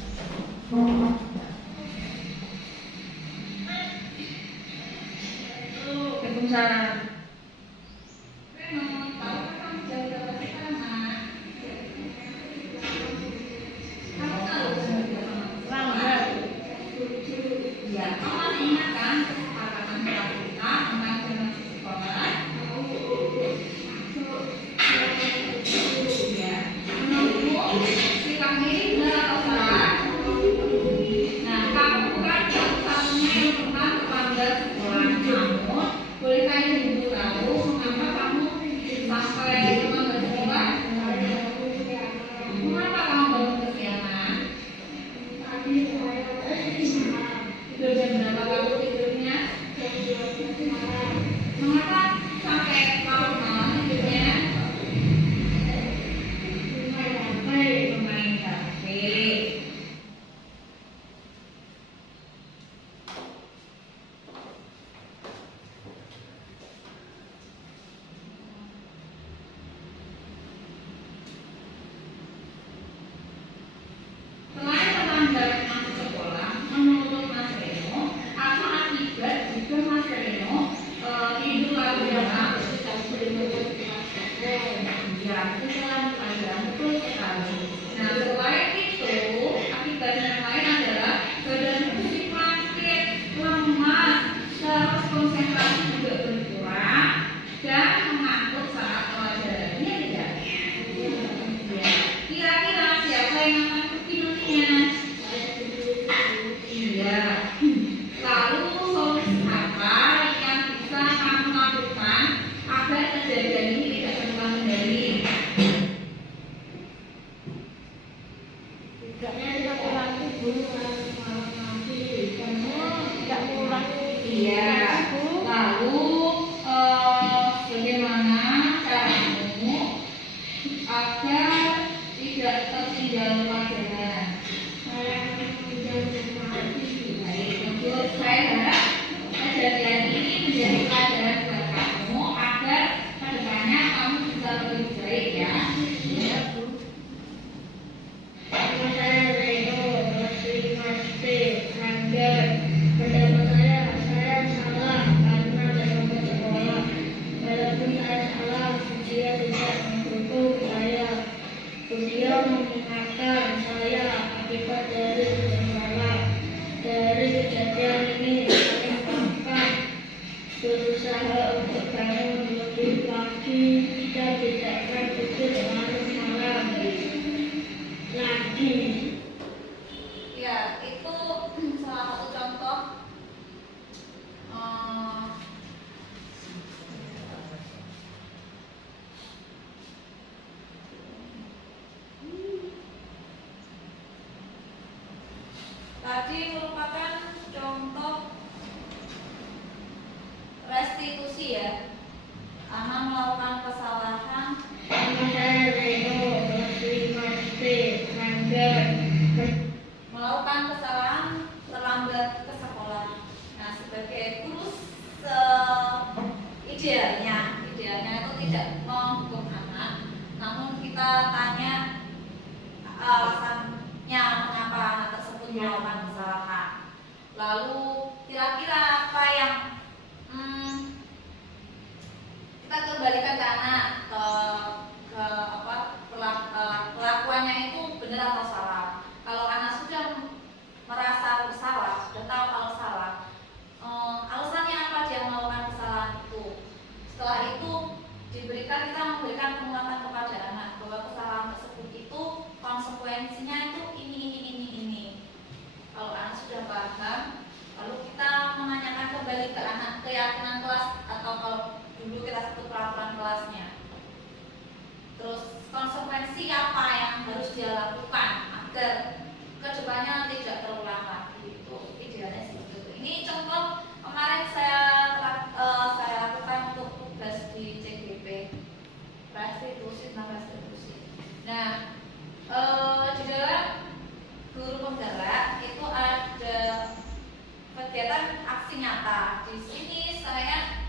Waalaikumsalam. berusaha untuk bangun lebih pagi dan tidak tertidur malam-malam lagi. Ya, itu salah satu contoh tadi merupakan contoh restitusi ya, karena melakukan kesalahan melakukan kesalahan terlambat ke sekolah. Nah, sebagai guru idealnya itu tidak menghukum anak, namun kita tanya alasannya mengapa anak tersebut melakukan kesalahan. Lalu kira-kira apa yang kita kembalikan ke anak, ke apa kelakuannya itu benar atau salah. Kalau anak sudah merasa bersalah, sudah tahu kalau salah, alasannya apa dia melakukan kesalahan itu. Setelah itu kita memberikan penguatan kepada anak bahwa kesalahan tersebut itu konsekuensinya itu ini. Kalau anak sudah paham, lalu kita menanyakan kembali ke anak keyakinan kelas, atau kalau dulu kita sebut peraturan kelasnya. Terus konsekuensi apa yang harus dia lakukan agar kedepannya tidak terulang lagi. Itu idealnya seperti itu. Ini contoh kemarin saya lakukan untuk tugas di CGP, restitusi tentang restitusi. Nah, di dalam guru penggerak itu ada kegiatan aksi nyata. Di sini saya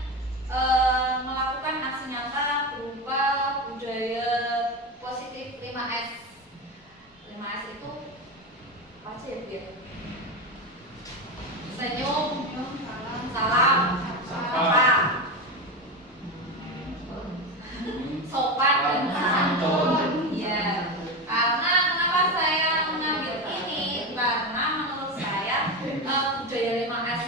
melakukan aksi nyata berupa budaya positif 5S. 5S itu apa sih ya, Bu? Senyum, salam, sapa, sopan dan santun. Ya, karena kenapa saya mengambil ini? Karena menurut saya budaya 5S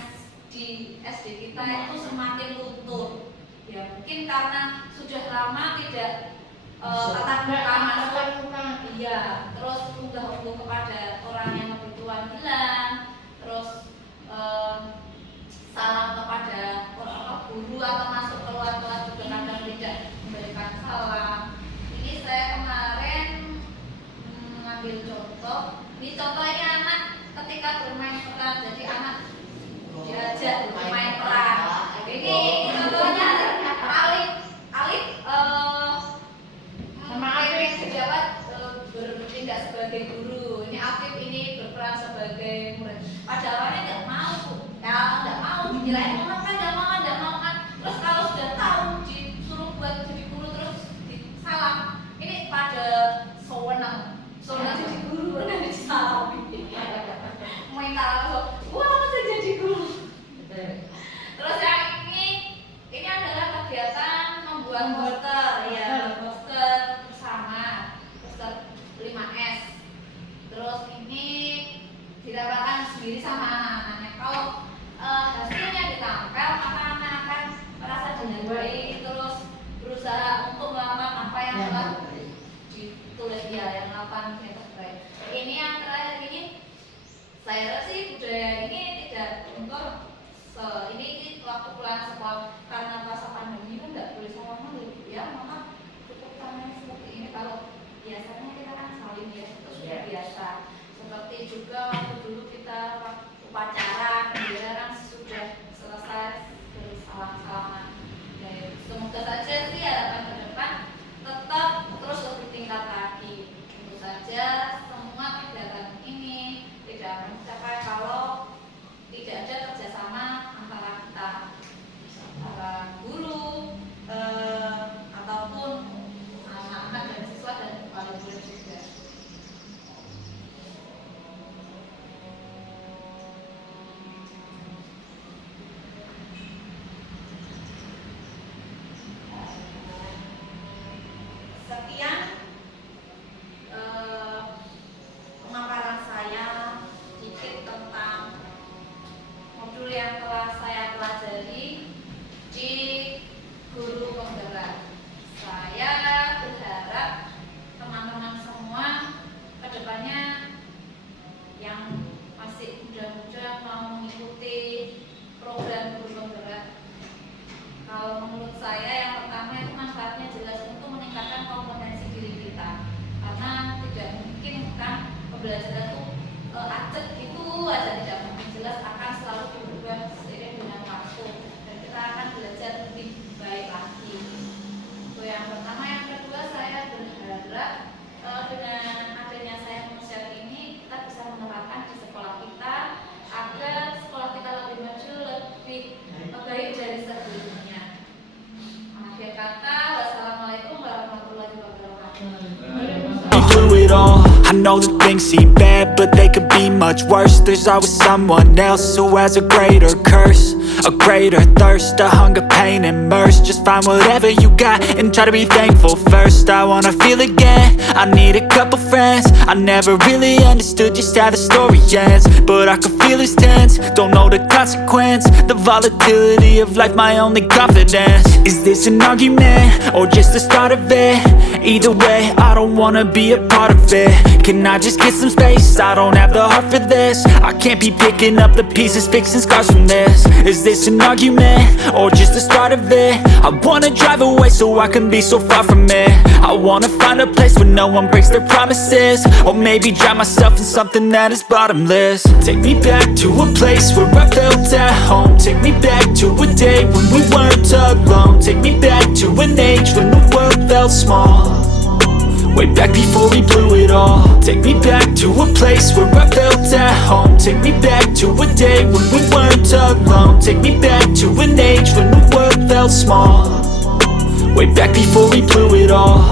di SD kita itu semakin luntur. Ya, mungkin karena sudah lama tidak tatap muka masuk. Iya, terus unggah-ungguh kepada orang yang lebih tua bilang, terus salam kepada guru atau masuk keluar kelas juga kadang tidak memberikan salam. Ini saya kemarin mengambil contoh. Ini contohnya anak ketika bermain peran, jadi anak diajak bermain peran. Ini contohnya Alif pejabat bertindak sebagai guru. Ini Afif ini berperan sebagai murid. Pada awalnya nggak mau dijelain nggak mau kan. Terus kalau sudah tahu disuruh buat jadi guru terus disalam, ini pada sewenang jadi guru dan disalami. Minta langsung, wah saya jadi guru. Terus yang ini adalah kegiatan membuat poster, ya poster bersama, poster 5S. Terus ini didapatkan sendiri sama anak-anaknya. Kalau hasilnya ditempel, maka anak akan merasa dihargai, terus berusaha untuk melakukan apa yang telah ditulis dia, yang melakukan yang terbaik. Ini yang terakhir ini, saya rasa sih budaya ini tidak luntur. Ini waktu pulang sekolah karena masa pandemi kan nggak boleh salaman ya, maka cukup caranya seperti ini. Kalau biasanya kita kan saling ya, itu sudah biasa. Seperti juga waktu dulu kita upacara kegiatan sudah selesai dari salam-salaman. Semoga saja sih harapan ke depan tetap terus lebih tingkat lagi. Tentu saja semua kegiatan ini tidak mencapai kalau tidak ada kerjasama antara kita. saya yang pertama itu manfaatnya jelas untuk meningkatkan kompetensi diri kita, karena tidak mungkin kan pembelajaran itu acet gitu aja, tidak mungkin, jelas akan selalu berubah seiring dengan waktu dan kita akan belajar lebih baik lagi. Itu yang pertama. Yang kedua, saya berharap dengan adanya saya share ini kita bisa menerapkan di sekolah kita agar sekolah kita lebih maju, lebih baik dari sebelumnya. Akhir kata, wassalamualaikum warahmatullahi wabarakatuh. We blew it all. I know that things seem bad, but they could be much worse. There's always someone else who has a greater curse, a greater thirst, a hunger, pain, and mercy. Just find whatever you got and try to be thankful first. I wanna feel again, I need a couple friends. I never really understood just how the story ends, but I can feel it's tense, don't know the consequence. The volatility of life, my only confidence. Is this an argument, or just the start of it? Either way, I don't wanna be a part of it. Can I just get some space? I don't have the heart for this. I can't be picking up the pieces, fixing scars from this. Is this an argument, or just the start of it? I wanna drive away so I can be so far from it. I wanna find a place where no one breaks their promises, or maybe drown myself in something that is bottomless. Take me back to a place where I felt at home. Take me back to a day when we weren't alone. Take me back to an age when the world felt small, way back before we blew it all. Take me back to a place where I felt at home. Take me back to a day when we weren't alone. Take me back to an age when the world felt small, way back before we blew it all.